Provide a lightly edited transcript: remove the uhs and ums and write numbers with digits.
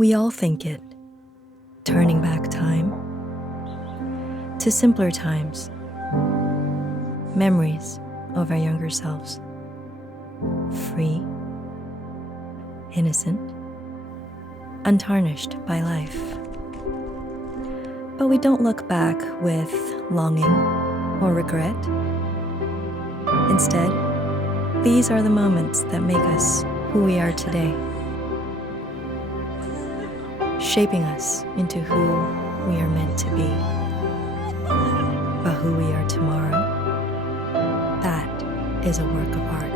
We all think it, turning back time to simpler times, memories of our younger selves, free, innocent, untarnished by life. But we don't look back with longing or regret. Instead, these are the moments that make us who we are today, shaping us into who we are meant to be. But who we are tomorrow, that is a work of art.